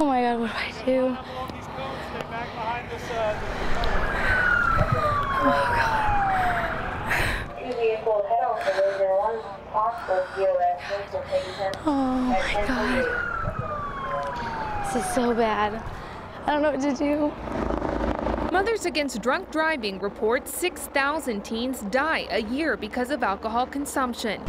Oh my God, what do I do? Oh God. Oh my God. This is so bad. I don't know what to do. Mothers Against Drunk Driving reports 6,000 teens die a year because of alcohol consumption.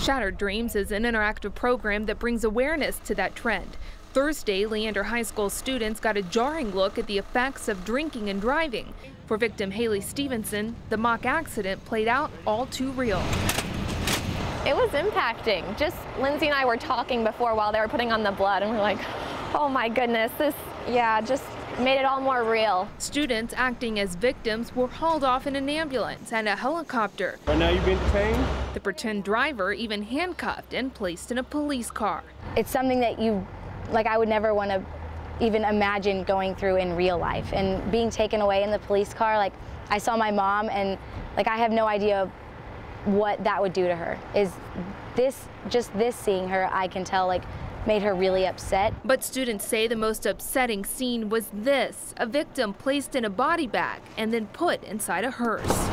Shattered Dreams is an interactive program that brings awareness to that trend. Thursday, Leander High School students got a jarring look at the effects of drinking and driving. For victim Haley Stevenson, the mock accident played out all too real. It was impacting. Just Lindsay and I were talking before while they were putting on the blood, and we're like, oh my goodness, this, just made it all more real. Students acting as victims were hauled off in an ambulance and a helicopter. Right now you've been detained? The pretend driver even handcuffed and placed in a police car. It's something that I would never want to even imagine going through in real life. And being taken away in the police car, I saw my mom, and I have no idea what that would do to her. Just this seeing her, I can tell, made her really upset. But students say the most upsetting scene was this: a victim placed in a body bag and then put inside a hearse.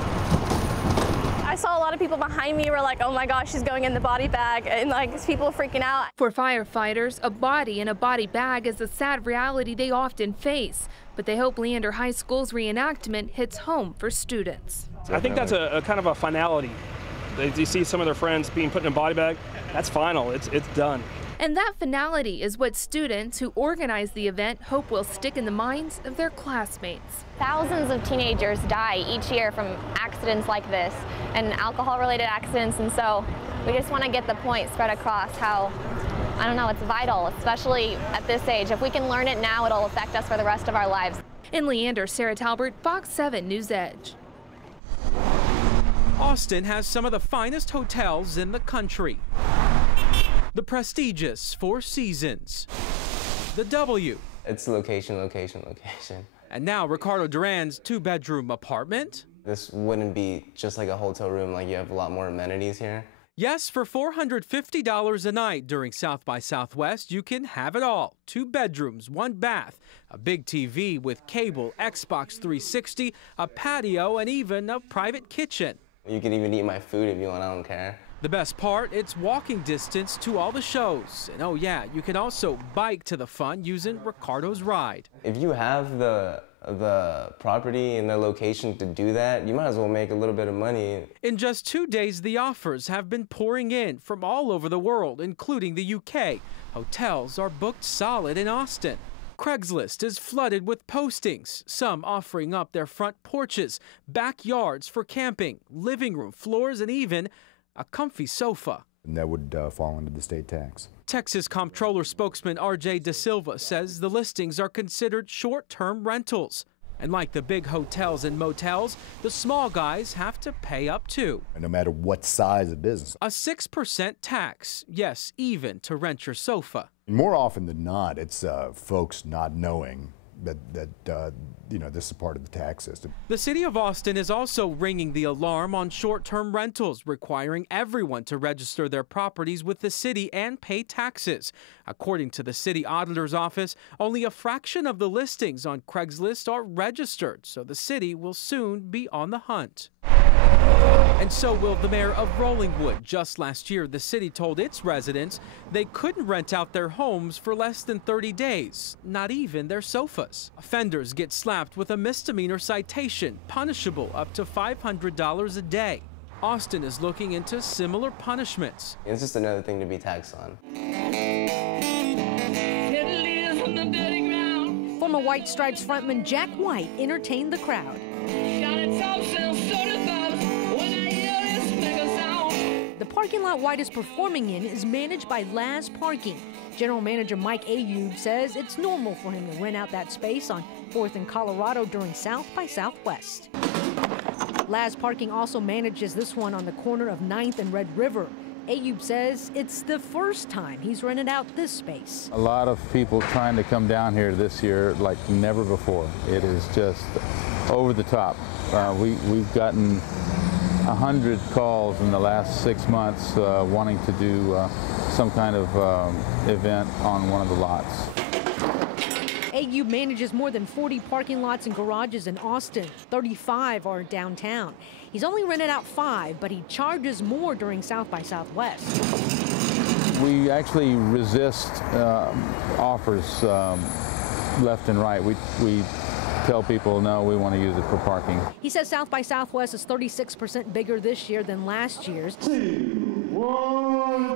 I saw a lot of people behind me were like, oh my gosh, she's going in the body bag, and people freaking out. For firefighters, a body in a body bag is a sad reality they often face, but they hope Leander High School's reenactment hits home for students. I think that's a kind of a finality. You see some of their friends being put in a body bag, that's final, it's done. And that finality is what students who organize the event hope will stick in the minds of their classmates. Thousands of teenagers die each year from accidents like this and alcohol-related accidents, and so we just want to get the point spread across how, I don't know, it's vital, especially at this age. If we can learn it now, it'll affect us for the rest of our lives. In Leander, Sarah Talbert, Fox 7 News Edge. Austin has some of the finest hotels in the country. The prestigious Four Seasons, the W. It's location, location, location. And now Ricardo Duran's 2-bedroom apartment. This wouldn't be just like a hotel room, you have a lot more amenities here. Yes, for $450 a night during South by Southwest, you can have it all. 2 bedrooms, 1 bath, a big TV with cable, Xbox 360, a patio, and even a private kitchen. You can even eat my food if you want, I don't care. The best part, it's walking distance to all the shows. And oh yeah, you can also bike to the fun using Ricardo's ride. If you have the property and the location to do that, you might as well make a little bit of money. In just 2 days, the offers have been pouring in from all over the world, including the UK. Hotels are booked solid in Austin. Craigslist is flooded with postings, some offering up their front porches, backyards for camping, living room floors, and even a comfy sofa. And that would fall under the state tax. Texas Comptroller spokesman R.J. Da Silva says the listings are considered short-term rentals. And like the big hotels and motels, the small guys have to pay up too. And no matter what size of business. A 6% tax, yes, even to rent your sofa. More often than not, it's folks not knowing that this is part of the tax system. The city of Austin is also ringing the alarm on short-term rentals, requiring everyone to register their properties with the city and pay taxes. According to the city auditor's office, only a fraction of the listings on Craigslist are registered, so the city will soon be on the hunt. And so will the mayor of Rollingwood. Just last year, the city told its residents they couldn't rent out their homes for less than 30 days, not even their sofas. Offenders get slapped with a misdemeanor citation, punishable up to $500 a day. Austin is looking into similar punishments. It's just another thing to be taxed on. Former White Stripes frontman Jack White entertained the crowd. The parking lot White is performing in is managed by Laz Parking. General Manager Mike Ayub says it's normal for him to rent out that space on 4th and Colorado during South by Southwest. Laz Parking also manages this one on the corner of 9th and Red River. Ayub says it's the first time he's rented out this space. A lot of people trying to come down here this year like never before. It is just over the top. We've gotten 100 calls in the last 6 months wanting to do some kind of event on one of the lots. Ayub manages more than 40 parking lots and garages in Austin. 35 are downtown. He's only rented out 5, but he charges more during South by Southwest. We actually resist offers left and right. We tell people, no, we want to use it for parking. He says South by Southwest is 36% bigger this year than last year's.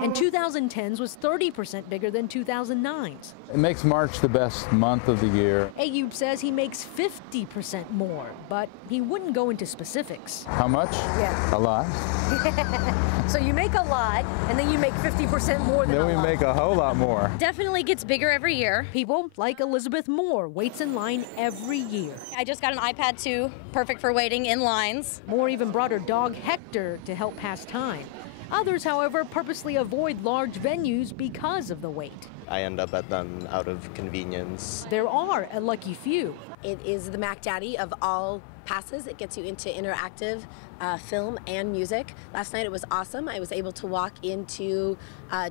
And 2010's was 30% bigger than 2009's. It makes March the best month of the year. Ayub says he makes 50% more, but he wouldn't go into specifics. How much? Yeah. A lot. So you make a lot, and then you make 50% more than a lot. Then we make a whole lot more. Definitely gets bigger every year. People like Elizabeth Moore waits in line every year. I just got an iPad 2, perfect for waiting in lines. Moore even brought her dog Hector to help pass time. Others, however, purposely avoid large venues because of the wait. I end up at them out of convenience. There are a lucky few. It is the Mac Daddy of all passes. It gets you into interactive film and music. Last night it was awesome. I was able to walk into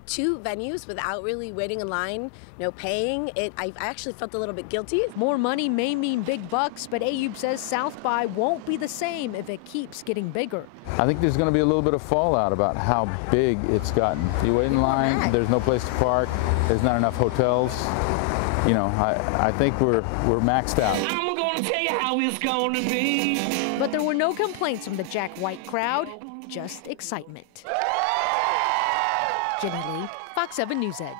2 venues without really waiting in line, no paying. I actually felt a little bit guilty. More money may mean big bucks, but Ayub says South by won't be the same if it keeps getting bigger. I think there's going to be a little bit of fallout about how big it's gotten. You wait in line, there's no place to park, there's not enough hotels. You know, I think we're maxed out. I'm gonna tell you how it's gonna be. But there were no complaints from the Jack White crowd, just excitement. Jenny Lee, Fox 7 News Edge.